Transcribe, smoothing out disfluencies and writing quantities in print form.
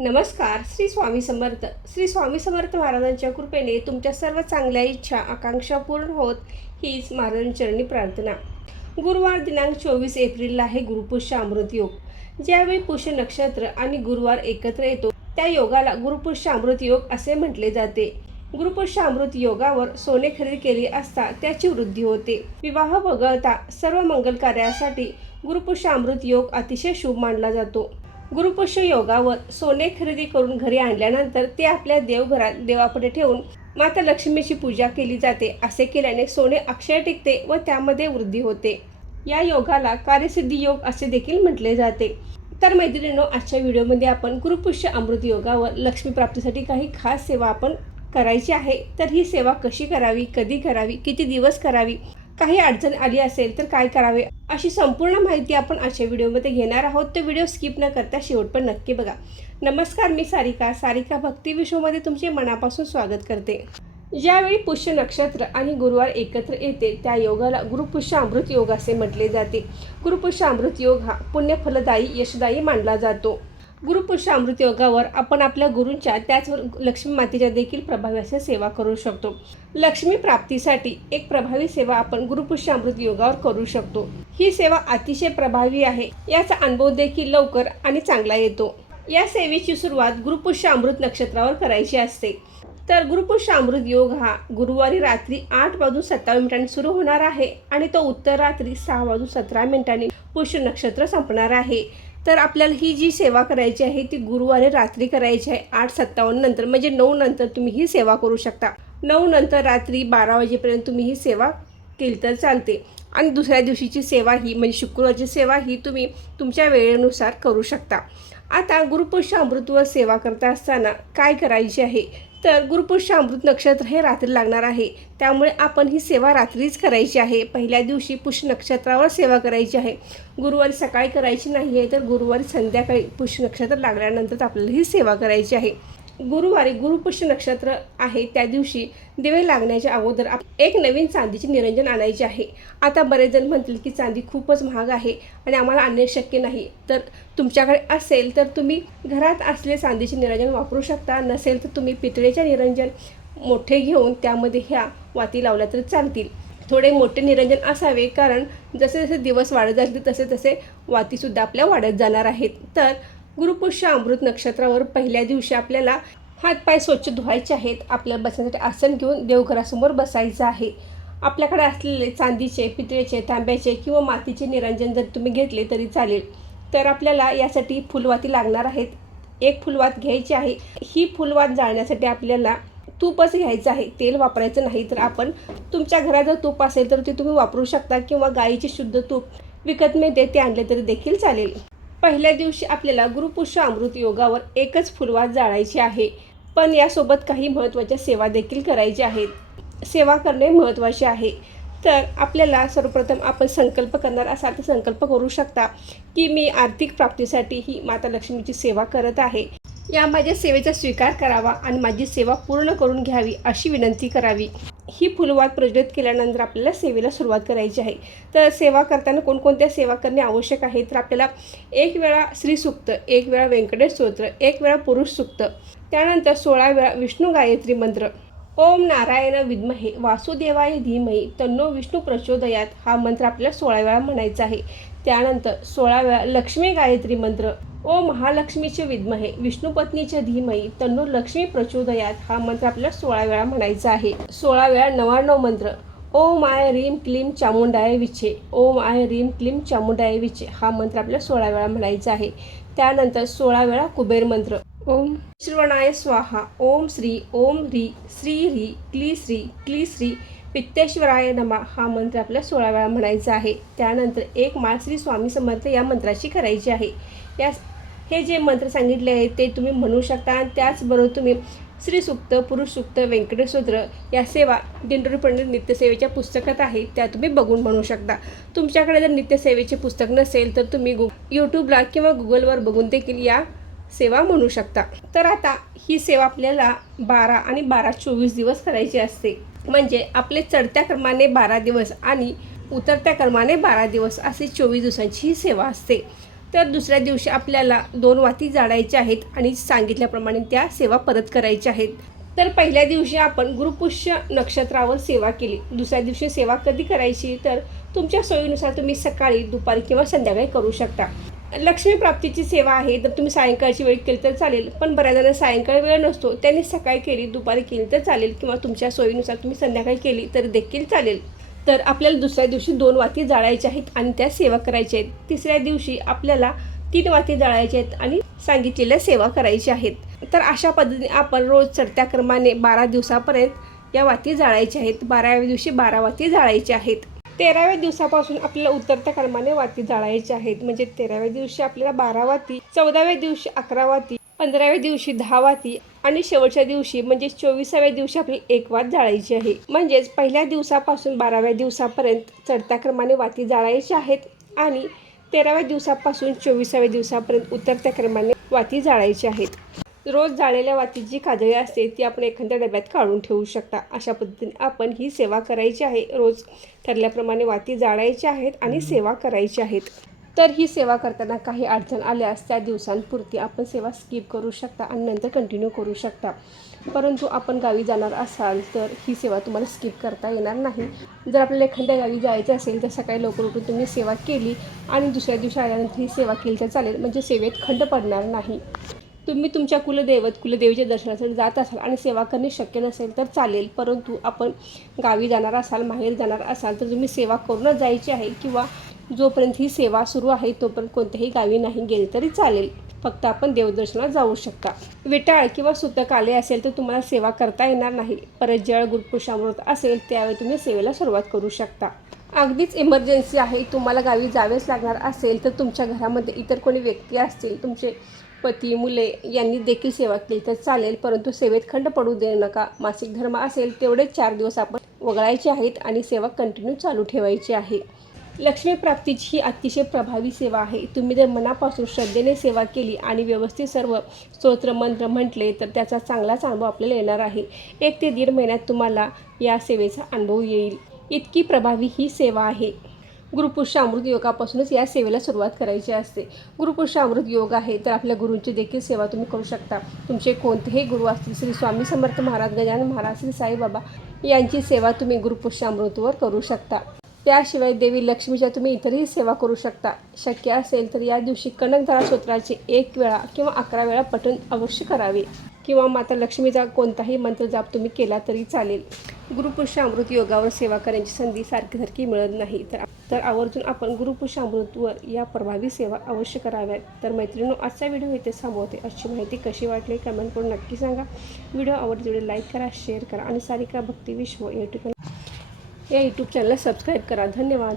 नमस्कार. श्री स्वामी समर्थ. श्री स्वामी समर्थ महाराजांच्या कृपेने तुमच्या सर्व चांगल्या इच्छा आकांक्षा पूर्ण होत हीच महाराजांचरणी प्रार्थना. गुरुवार दिनांक 24 एप्रिलला आहे गुरुपुष्य अमृत योग. ज्यावेळी पुष्य नक्षत्र आणि गुरुवार एकत्र येतो त्या योगाला गुरुपुष्य अमृत योग असे म्हटले जाते. गुरुपुष्य अमृत योगावर सोने खरेदी केले असता त्याची वृद्धी होते. विवाह वगळता सर्व मंगल कार्यासाठी गुरुपुष्य अमृत योग अतिशय शुभ मानला जातो. गुरुपुष्य योगावर सोने खरेदी करून घरी आणल्यानंतर ते आपल्या देवघरात देवापुढे ठेवून माता लक्ष्मीची पूजा केली जाते. असे केल्याने सोने अक्षय टिकते व त्यामध्ये वृद्धी होते. या योगाला कार्यसिद्धी योग असे देखील म्हटले जाते. तर मैत्रिणींनो, आजच्या व्हिडिओमध्ये आपण गुरुपुष्य अमृत योगावर लक्ष्मी प्राप्तीसाठी काही खास सेवा आपण करायची आहे. तर ही सेवा कशी करावी, कधी करावी, किती दिवस करावी, काही अडचण आली असेल तर काय करावे, अशी संपूर्ण माहिती आपण आजच्या व्हिडिओमध्ये घेणार आहोत. तर व्हिडिओ स्किप न करता शेवट पण नक्की बघा. नमस्कार, मी सारिका भक्ती विश्वमध्ये तुमचे मनापासून स्वागत करते. ज्यावेळी पुष्य नक्षत्र आणि गुरुवार एकत्र येते त्या योगाला गुरुपुष्य अमृत योग असे म्हटले जाते. गुरुपुष्य अमृत योग हा पुण्यफलदायी यशदायी मानला जातो. गुरुपुष्य अमृत योगावर आपण आपल्या गुरूंच्या त्याचवर लक्ष्मी मातेच्या देखील प्रभावी असे सेवा करू शकतो. लक्ष्मी प्राप्तीसाठी एक प्रभावी सेवा आपण गुरुपुष्य अमृत योगावर करू शकतो. ही सेवा अतिशय प्रभावी आहे. याचा अनुभव देखील लवकर आणि चांगला येतो. या सेवेची सुरुवात गुरुपुष्य अमृत नक्षत्रावर करायची असते. तर गुरुपुष्य अमृत योग हा गुरुवारी रात्री 8:27 सुरू होणार आहे आणि तो उत्तर रात्री 6:17 पुष्य नक्षत्र संपणार आहे. तर आपल्याला ही जी सेवा करायची आहे ती गुरुवारी रात्री करायची आहे. 8:57 नंतर म्हणजे 9 नंतर तुम्ही ही सेवा करू शकता. 9 नंतर रात्री 12 वाजेपर्यंत तुम्ही ही सेवा केली तर चालते. आणि दुसऱ्या दिवशीची सेवा ही म्हणजे शुक्रवारची सेवा ही तुम्ही तुमच्या वेळेनुसार करू शकता. आता गुरुपुष्य अमृतवर सेवा करता असताना काय करायचे आहे, तर गुरुपुष्य अमृत नक्षत्र हे रात्री लागणार आहे. त्यामुळे आपण ही सेवा रात्रीच करायची आहे. पहिल्या दिवशी पुष्य नक्षत्रावर सेवा करायची आहे. गुरुवारी सकाळी करायची नाही आहे, तर गुरुवारी संध्याकाळी पुष्य नक्षत्र लागल्यानंतर आपल्याला ही सेवा करायची आहे. गुरुवारी गुरुपुष्य नक्षत्र आहे त्या दिवशी दिवे लागण्याच्या अगोदर एक नवीन चांदीचे निरंजन आणायचे आहे. आता बरेच जण म्हणतील की चांदी खूपच महाग आहे आणि आम्हाला आणणे शक्य नाही. तर तुमच्याकडे असेल तर तुम्ही घरात असलेले चांदीचे निरंजन वापरू शकता. नसेल तर तुम्ही पितळेचे निरंजन मोठे घेऊन त्यामध्ये ह्या वाती लावल्या तर चालतील. थोडे मोठे निरंजन असावे, कारण जसे जसे दिवस वाढत जातील तसे तसे वातीसुद्धा आपल्या वाढत जाणार आहेत. तर गुरुपुष्य अमृत नक्षत्रावर पहिल्या दिवशी आपल्याला हातपाय स्वच्छ धुवायचे आहेत. आपल्याला बसण्यासाठी आसन घेऊन देवघरासमोर बसायचं आहे. आपल्याकडे असलेले चांदीचे, पितळेचे, तांब्याचे किंवा मातीचे निरंजन जर तुम्ही घेतले तरी चालेल. तर आपल्याला यासाठी फुलवाती लागणार आहेत. एक फुलवात घ्यायची आहे. ही फुलवात जाळण्यासाठी आपल्याला तूपच घ्यायचं आहे, तेल वापरायचं नाही. तर आपण तुमच्या घरात जर तूप असेल तर ते तुम्ही वापरू शकता किंवा गाईचे शुद्ध तूप विकत मिळते ते आणले तरी देखील चालेल. पहिल्या दिवशी आपल्याला गुरुपुष्य अमृत योगावर एकच फुलवात जाळायची आहे. पण यासोबत काही महत्त्वाच्या सेवा देखील करायच्या आहेत. सेवा करणे महत्त्वाचे आहे. तर आपल्याला सर्वप्रथम आपण संकल्प करणार असाल तर संकल्प करू शकता की मी आर्थिक प्राप्तीसाठी ही माता लक्ष्मीची सेवा करत आहे. या माझ्या सेवेचा स्वीकार करावा आणि माझी सेवा पूर्ण करून घ्यावी अशी विनंती करावी. ही फुलवात प्रज्वलित केल्यानंतर आपल्याला सेवेला सुरुवात करायची आहे. तर सेवा करताना कोणकोणत्या सेवा करणे आवश्यक आहे, तर आपल्याला एक वेळा श्रीसूक्त, एक वेळा व्यंकटेश स्तोत्र, एक वेळा पुरुष सूक्त, त्यानंतर 16 वेळा विष्णू गायत्री मंत्र, ओम नारायण विद्महे वासुदेवाय धीमहि तन्नो विष्णू प्रचोदयात हा मंत्र आपल्याला 16 वेळा म्हणायचा आहे. त्यानंतर 16 वेळा लक्ष्मी गायत्री मंत्र, ओम महालक्ष्मीचे विद्महे विष्णुपत्नीच्या धीमहि तन्नो लक्ष्मी प्रचोदयात हा मंत्र आपल्याला 16 वेळा म्हणायचा आहे. 16 वेळा 99 मंत्र, ओम आय रीम क्लीम चामुंडाय विचे, ओम आय रीम क्लीम चामुंडाय विचे हा मंत्र आपल्याला 16 वेळा म्हणायचा आहे. त्यानंतर 16 वेळा कुबेर मंत्र, ओम श्रवणाय स्वाहा, ओम श्री ओम ह्री श्री ह्री क्ली श्री पित्तेश्वराय नमः हा मंत्र आपल्याला 16 वेळा म्हणायचा आहे. त्यानंतर एक माळ श्री स्वामी समर्थ या मंत्राची करायची आहे. हे जे मंत्र सांगितले आहेत ते तुम्ही म्हणू शकता. आणि त्याचबरोबर तुम्ही श्रीसूक्त, पुरुष सूक्त, व्यंकटेश स्तोत्र या सेवा दिंडोरी पंडित नित्यसेवेच्या पुस्तकात आहे त्या तुम्ही बघून म्हणू शकता. तुमच्याकडे जर नित्यसेवेचे पुस्तक नसेल तर तुम्ही यूट्यूबला किंवा गुगलवर बघून देखील या सेवा म्हणू शकता. तर आता ही सेवा आपल्याला 12 आणि 12-24 दिवस करायची असते. म्हणजे आपले चढत्या क्रमाने 12 दिवस आणि उतरत्या क्रमाने 12 दिवस असे 24 दिवसांची ही सेवा असते. तर दुसऱ्या दिवशी आपल्याला 2 वाती जाळायच्या आहेत आणि सांगितल्याप्रमाणे त्या सेवा परत करायच्या आहेत. तर पहिल्या दिवशी आपण गुरुपुष्य नक्षत्रावर सेवा केली. दुसऱ्या दिवशी सेवा कधी करायची तर तुमच्या सोयीनुसार तुम्ही सकाळी, दुपारी किंवा संध्याकाळी करू शकता. लक्ष्मी प्राप्तीची सेवा आहे तर तुम्ही सायंकाळची वेळ केली तर चालेल, पण बऱ्याच जणांना सायंकाळी वेळ नसतो, त्यांनी सकाळी केली, दुपारी केली तर चालेल किंवा तुमच्या सोयीनुसार तुम्ही संध्याकाळी केली तर देखील चालेल. तर आपल्याला दुसऱ्या दिवशी 2 वाती जाळायच्या आहेत आणि त्या सेवा करायच्या आहेत. तिसऱ्या दिवशी आपल्याला 3 वाती जाळायच्या आहेत आणि सांगितलेल्या सेवा करायच्या आहेत. तर अशा पद्धतीने आपण रोज चढत्या क्रमाने 12 दिवसापर्यंत या वाती जाळायच्या आहेत. 12व्या दिवशी 12 वाती जाळायच्या आहेत. 13व्या दिवसापासून आपल्याला उतरत्या क्रमाने वाती जाळायच्या आहेत. म्हणजे 13व्या दिवशी आपल्याला 12 वाती, 14व्या दिवशी 11 वाती, 15व्या दिवशी 10 वाती आणि शेवटच्या दिवशी म्हणजे 24व्या दिवशी आपल्याला 1 वात जाळायची आहे. म्हणजेच पहिल्या दिवसापासून 12व्या दिवसापर्यंत चढत्या क्रमाने वाती जाळायच्या आहेत आणि 13व्या दिवसापासून 24व्या दिवसापर्यंत उतरत्या क्रमाने वाती जाळायच्या आहेत. रोज जाळलेल्या वातीची जी काजळी असते ती आपण एखाद्या डब्यात काढून ठेवू शकता. अशा पद्धतीने आपण ही सेवा करायची आहे. रोज ठरल्याप्रमाणे वाती जाळायच्या आहेत आणि सेवा करायची आहेत. तर ही सेवा करताना काही अडचण आल्यास त्या दिवसांपुरती आपण सेवा स्किप करू शकता आणि नंतर कंटिन्यू करू शकता. परंतु आपण गावी जाणार असाल तर ही सेवा तुम्हाला स्किप करता येणार नाही. जर आपल्याला एखाद्या गावी जायचं असेल तर सकाळी लवकर उठून तुम्ही सेवा केली आणि दुसऱ्या दिवशी आल्यानंतर ही सेवा केली तर चालेल, म्हणजे सेवेत खंड पडणार नाही. तुम्ही तुमच्या कुलदेवीच्या दर्शनासाठी जात असाल आणि सेवा करणे शक्य नसेल तर चालेल, परंतु आपण गावी जाणार असाल, माहेर जाणार असाल तर तुम्ही सेवा करूनच जायची आहे किंवा जोपर्यंत ही सेवा सुरू आहे तोपर्यंत कोणत्याही गावी नाही गेले तरी चालेल. फक्त आपण देवदर्शनात जाऊ शकता. विटाळ किंवा सुतक आले असेल तर तुम्हाला सेवा करता येणार नाही. परत ज्यावेळी गुरुपुरुषामृत असेल त्यावेळी तुम्ही सेवेला सुरुवात करू शकता. अगदीच इमर्जन्सी आहे, तुम्हाला गावी जावेच लागणार असेल तर तुमच्या घरामध्ये इतर कोणी व्यक्ती असतील, तुमचे पती, मुले यांनी देखील सेवा केली तर चालेल, परंतु सेवेत खंड पडू देऊ नका. मासिक धर्म असेल तेवढेच 4 दिवस आपण वगळायचे आहेत आणि सेवा कंटिन्यू चालू ठेवायची आहे. लक्ष्मी प्राप्तीची ही अतिशय प्रभावी सेवा आहे. तुम्ही जर मनापासून श्रद्धेने सेवा केली आणि व्यवस्थित सर्व स्तोत्र मंत्र म्हटले तर त्याचा चांगलाच अनुभव आपल्याला येणार आहे. 1 ते 1.5 महिन्यात तुम्हाला या सेवेचा अनुभव येईल. इतकी प्रभावी ही सेवा आहे. गुरुपुरुष अमृत योगापासूनच या सेवेला सुरुवात करायची असते. गुरुपुरुष अमृत योग आहे तर आपल्या गुरूंची देखील सेवा तुम्ही करू शकता. तुमचे कोणतेही गुरु असतील, श्री स्वामी समर्थ महाराज, गजानन महाराज, श्री साईबाबा यांची सेवा तुम्ही गुरुपुरुष अमृतवर करू शकता. त्याशिवाय देवी लक्ष्मीच्या तुम्ही इतरही सेवा करू शकता. शक्य असेल तर या दिवशी कनकधारा स्तोत्राचे 1 वेळा किंवा 11 वेळा पठण अवश्य करावे किंवा माता लक्ष्मीचा कोणताही मंत्र जाप तुम्ही केला तरी चालेल. गुरुपुरुष अमृत योगावर सेवा करण्याची संधी सारखी मिळत नाही, तर आवर्जून आपण गुरुपुरुष अमृतवर या प्रभावी सेवा अवश्य कराव्यात. तर मैत्रिणींनो, आजचा व्हिडिओ इथे थांबवते. आजची माहिती कशी वाटली कमेंट करून नक्की सांगा. व्हिडिओ आवडते व्हिडिओ लाईक करा, शेअर करा आणि सारिका भक्ती विश्व या यूट्यूब चॅनलला सबस्क्राईब करा. धन्यवाद.